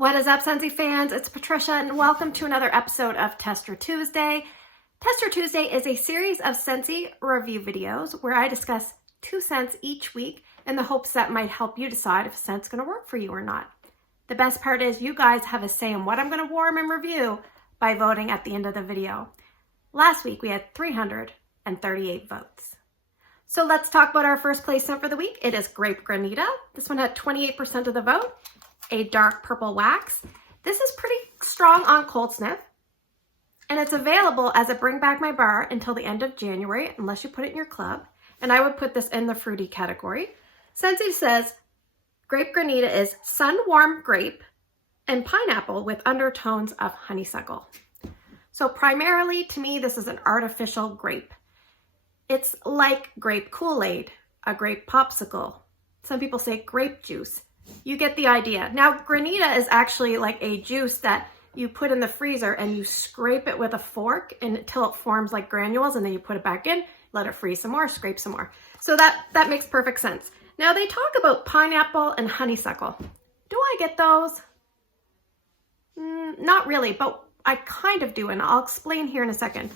What is up, Scentsy fans? It's Patricia, and welcome to another episode of Tester Tuesday. Tester Tuesday is a series of Scentsy review videos where I discuss 2 scents each week in the hopes that might help you decide if a scent's going to work for you or not. The best part is you guys have a say in what I'm going to warm and review by voting at the end of the video. Last week we had 338 votes. So let's talk about our first place scent for the week. It is Grape Granita. This one had 28% of the vote. A dark purple wax. This is pretty strong on cold sniff, and it's available as a bring back my bar until the end of January unless you put it in your club, and I would put this in the fruity category. Scentsy says Grape Granita is sun-warm grape and pineapple with undertones of honeysuckle. So primarily to me this is an artificial grape. It's like grape Kool-Aid, a grape popsicle. Some people say grape juice. You get the idea. Now, granita is actually like a juice that you put in the freezer and you scrape it with a fork until it forms like granules, and then you put it back in, let it freeze some more, scrape some more. So that makes perfect sense. Now, they talk about pineapple and honeysuckle. Do I get those? Not really, but I kind of do, and I'll explain here in a second.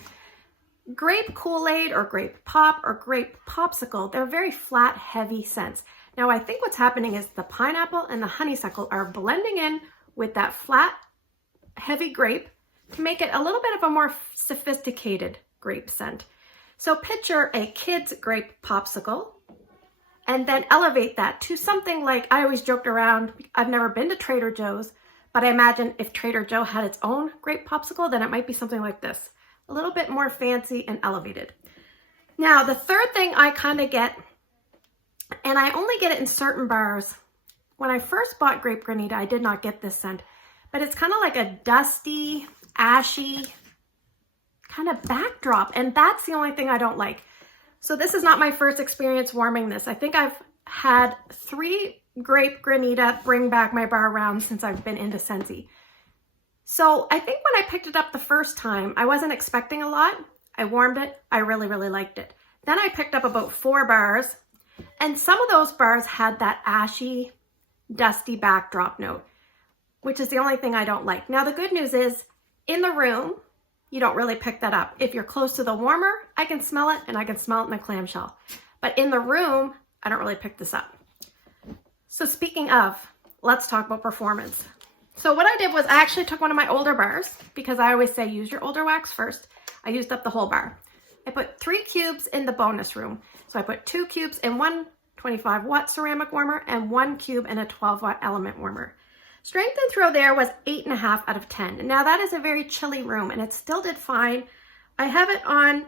Grape Kool-Aid or grape pop or grape popsicle, they're very flat, heavy scents. Now, I think what's happening is the pineapple and the honeysuckle are blending in with that flat, heavy grape to make it a little bit of a more sophisticated grape scent. So picture a kid's grape popsicle and then elevate that to something like, I always joked around, I've never been to Trader Joe's, but I imagine if Trader Joe had its own grape popsicle, then it might be something like this. A little bit more fancy and elevated. Now, the third thing I kind of get, and I only get it in certain bars. When I first bought Grape Granita, I did not get this scent, but it's kind of like a dusty, ashy kind of backdrop, and that's the only thing I don't like. So this is not my first experience warming this. I think I've had 3 Grape Granita bring back my bar rounds since I've been into Scentsy. So I think when I picked it up the first time, I wasn't expecting a lot. I warmed it. I really, really liked it. Then I picked up about 4 bars, and some of those bars had that ashy, dusty backdrop note, which is the only thing I don't like. Now, the good news is, in the room, you don't really pick that up. If you're close to the warmer, I can smell it, and I can smell it in the clamshell. But in the room, I don't really pick this up. So speaking of, let's talk about performance. So what I did was I actually took one of my older bars, because I always say use your older wax first. I used up the whole bar. I put 3 cubes in the bonus room. So I put 2 cubes in one 25-watt ceramic warmer and 1 cube in a 12-watt element warmer. Strength and throw there was 8.5 out of 10. Now that is a very chilly room, and it still did fine. I have it on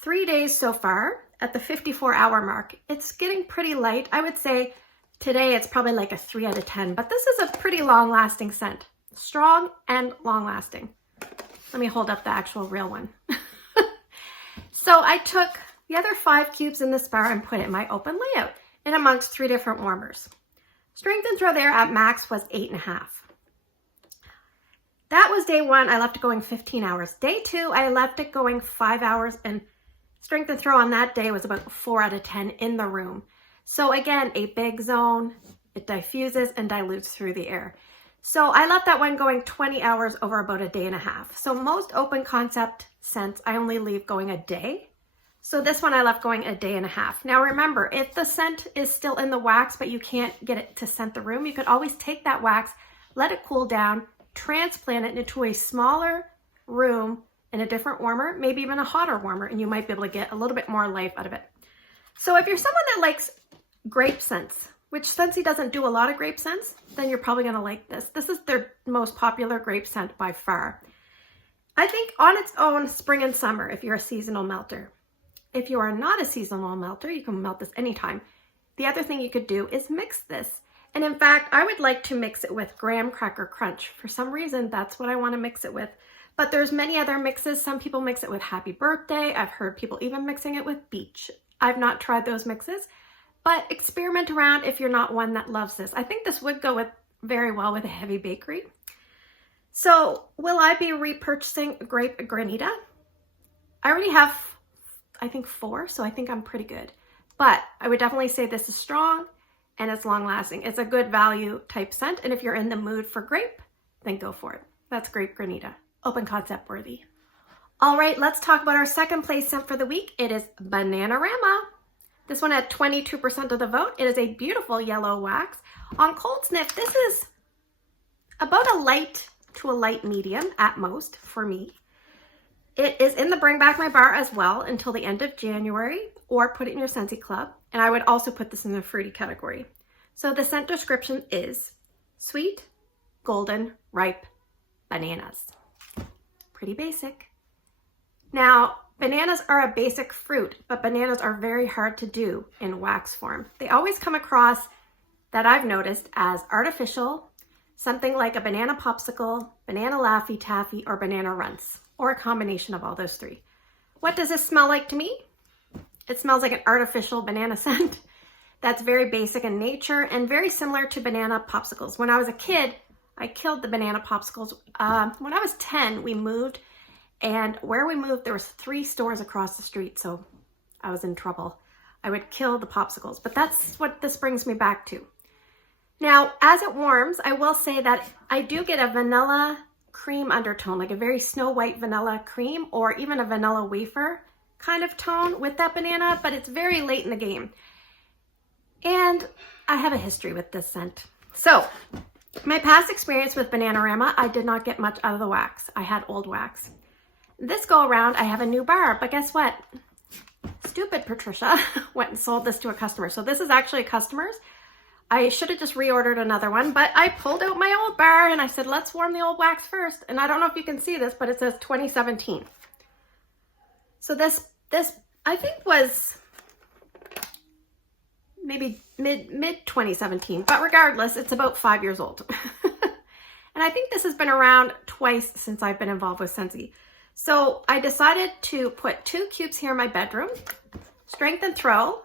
3 days so far at the 54-hour mark. It's getting pretty light. I would say today it's probably like a 3 out of 10, but this is a pretty long-lasting scent. Strong and long-lasting. Let me hold up the actual real one. So I took the other 5 cubes in this bar and put it in my open layout in amongst 3 different warmers. Strength and throw there at max was 8.5. That was day 1. I left it going 15 hours. Day 2, I left it going 5 hours, and strength and throw on that day was about 4 out of 10 in the room. So again, a big zone. It diffuses and dilutes through the air. So I left that one going 20 hours over about a day and a half. So most open concept scents, I only leave going a day. So this one I left going a day and a half. Now remember, if the scent is still in the wax, but you can't get it to scent the room, you could always take that wax, let it cool down, transplant it into a smaller room in a different warmer, maybe even a hotter warmer, and you might be able to get a little bit more life out of it. So if you're someone that likes grape scents, which Scentsy doesn't do a lot of grape scents, then you're probably going to like this. This is their most popular grape scent by far. I think on its own, spring and summer, if you're a seasonal melter. If you are not a seasonal melter, you can melt this anytime. The other thing you could do is mix this. And in fact, I would like to mix it with Graham Cracker Crunch. For some reason, that's what I want to mix it with. But there's many other mixes. Some people mix it with Happy Birthday. I've heard people even mixing it with Beach. I've not tried those mixes. But experiment around if you're not one that loves this. I think this would go with very well with a heavy bakery. So will I be repurchasing Grape Granita? I already have, I think 4, so I think I'm pretty good. But I would definitely say this is strong and it's long lasting. It's a good value type scent. And if you're in the mood for grape, then go for it. That's Grape Granita. Open concept worthy. All right, let's talk about our second place scent for the week. It is Bananarama. This one had 22% of the vote. It is a beautiful yellow wax. On cold sniff, this is about a light to a light medium at most for me. It is in the Bring Back My Bar as well until the end of January, or put it in your Scentsy club. And I would also put this in the fruity category. So the scent description is sweet, golden, ripe bananas. Pretty basic. Now, bananas are a basic fruit, but bananas are very hard to do in wax form. They always come across, that I've noticed, as artificial, something like a banana popsicle, banana Laffy Taffy, or banana runts, or a combination of all those three. What does this smell like to me? It smells like an artificial banana scent that's very basic in nature and very similar to banana popsicles. When I was a kid, I killed the banana popsicles. When I was 10, we moved, and where we moved, there was 3 stores across the street, so I was in trouble. I would kill the popsicles, but that's what this brings me back to. Now, as it warms, I will say that I do get a vanilla cream undertone, like a very Snow White vanilla cream, or even a vanilla wafer kind of tone with that banana, but it's very late in the game. And I have a history with this scent. So, my past experience with Bananarama, I did not get much out of the wax. I had old wax. This go around, I have a new bar, but guess what? Stupid Patricia went and sold this to a customer. So this is actually a customer's. I should have just reordered another one, but I pulled out my old bar and I said, let's warm the old wax first. And I don't know if you can see this, but it says 2017. So this I think was maybe mid 2017, but regardless, it's about 5 years old. And I think this has been around twice since I've been involved with Scentsy. So I decided to put 2 cubes here in my bedroom. Strength and throw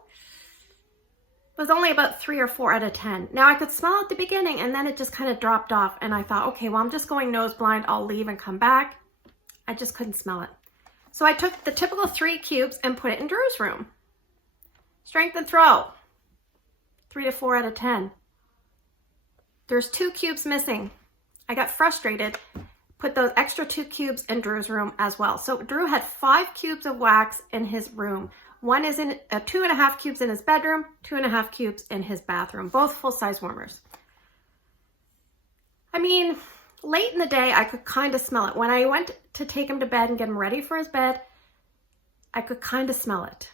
was only about 3 or 4 out of 10. Now I could smell at the beginning and then it just kind of dropped off, and I thought, okay, well, I'm just going nose blind. I'll leave and come back. I just couldn't smell it. So I took the typical 3 cubes and put it in Drew's room. Strength and throw, 3 to 4 out of 10. There's 2 cubes missing. I got frustrated, put those extra 2 cubes in Drew's room as well. So Drew had 5 cubes of wax in his room. One is in 2.5 cubes in his bedroom, 2.5 cubes in his bathroom, both full-size warmers. I mean, late in the day, I could kind of smell it. When I went to take him to bed and get him ready for his bed, I could kind of smell it.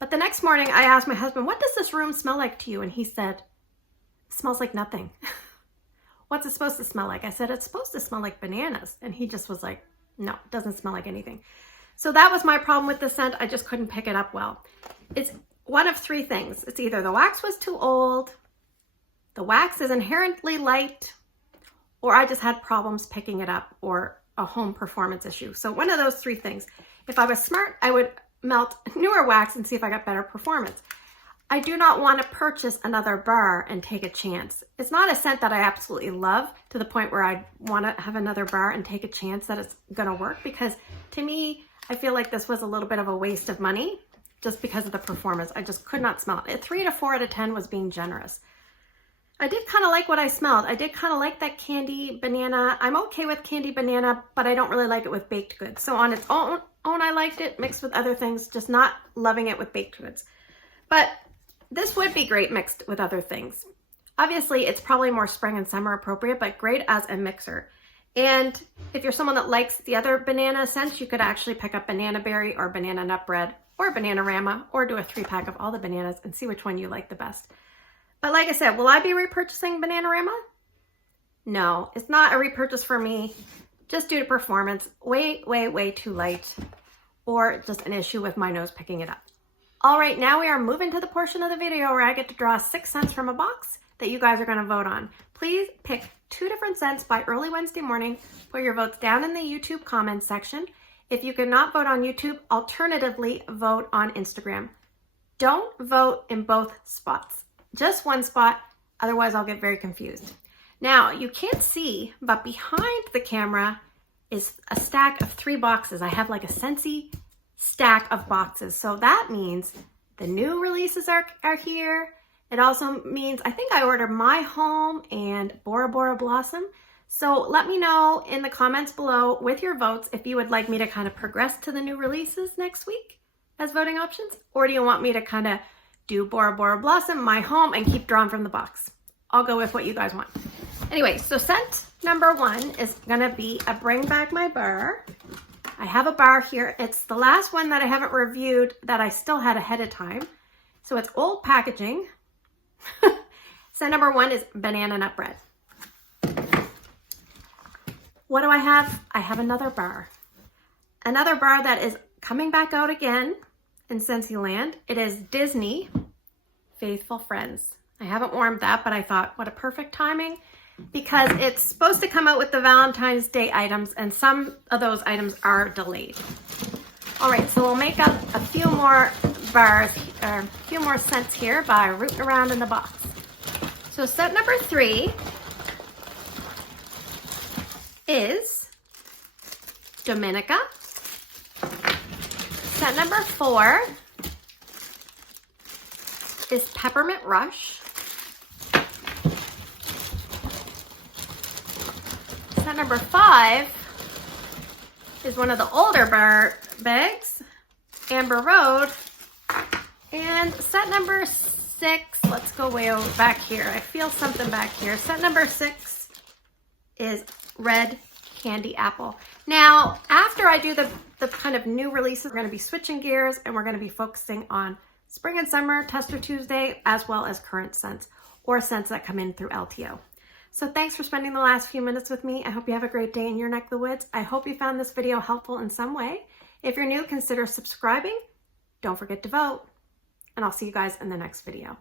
But the next morning, I asked my husband, what does this room smell like to you? And he said, it smells like nothing. What's it supposed to smell like? I said, it's supposed to smell like bananas. And he just was like, no, it doesn't smell like anything. So that was my problem with the scent. I just couldn't pick it up well. It's one of 3 things. It's either the wax was too old, the wax is inherently light, or I just had problems picking it up, or a home performance issue. So one of those 3 things. If I was smart, I would melt newer wax and see if I got better performance. I do not want to purchase another bar and take a chance. It's not a scent that I absolutely love to the point where I want to have another bar and take a chance that it's going to work, because to me, I feel like this was a little bit of a waste of money just because of the performance. I just could not smell it. 3 to 4 out of 10 was being generous. I did kind of like what I smelled. I did kind of like that candy banana. I'm okay with candy banana, but I don't really like it with baked goods. So on its own I liked it mixed with other things, just not loving it with baked goods. But this would be great mixed with other things. Obviously, it's probably more spring and summer appropriate, but great as a mixer. And if you're someone that likes the other banana scents, you could actually pick up banana berry or banana nut bread or Bananarama, or do a 3-pack of all the bananas and see which one you like the best. But like I said, will I be repurchasing Bananarama? No, it's not a repurchase for me, just due to performance. Way too light, or just an issue with my nose picking it up. All right, now we are moving to the portion of the video where I get to draw 6 scents from a box that you guys are going to vote on. Please pick 2 different scents by early Wednesday morning. Put your votes down in the YouTube comments section. If you cannot vote on YouTube, alternatively, vote on Instagram. Don't vote in both spots. Just one spot, otherwise I'll get very confused. Now, you can't see, but behind the camera is a stack of 3 boxes. I have like a Scentsy stack of boxes. So that means the new releases are here. It also means, I think I ordered My Home and Bora Bora Blossom. So let me know in the comments below with your votes if you would like me to kind of progress to the new releases next week as voting options, or do you want me to kind of do Bora Bora Blossom, My Home, and keep drawing from the box? I'll go with what you guys want. Anyway, so scent number 1 is gonna be a Bring Back My Bar. I have a bar here. It's the last one that I haven't reviewed that I still had ahead of time. So it's old packaging. Scent number 1 is Banana Nut Bread. What do I have? I have another bar. Another bar that is coming back out again in Scentsy Land. It is Disney Faithful Friends. I haven't warmed that, but I thought, what a perfect timing, because it's supposed to come out with the Valentine's Day items, and some of those items are delayed. All right, so we'll make up a few more bars, or a few more scents here by rooting around in the box. So scent number 3 is Dominica. Scent number 4 is Peppermint Rush. Scent number 5 is one of the older bar bags, Amber Road. And scent number 6, let's go way over back here. I feel something back here. Scent number 6 is Red Candy Apple. Now, after I do the kind of new releases, we're going to be switching gears and we're going to be focusing on Spring and Summer Tester Tuesday, as well as current scents or scents that come in through LTO. So thanks for spending the last few minutes with me. I hope you have a great day in your neck of the woods. I hope you found this video helpful in some way. If you're new, consider subscribing. Don't forget to vote. And I'll see you guys in the next video.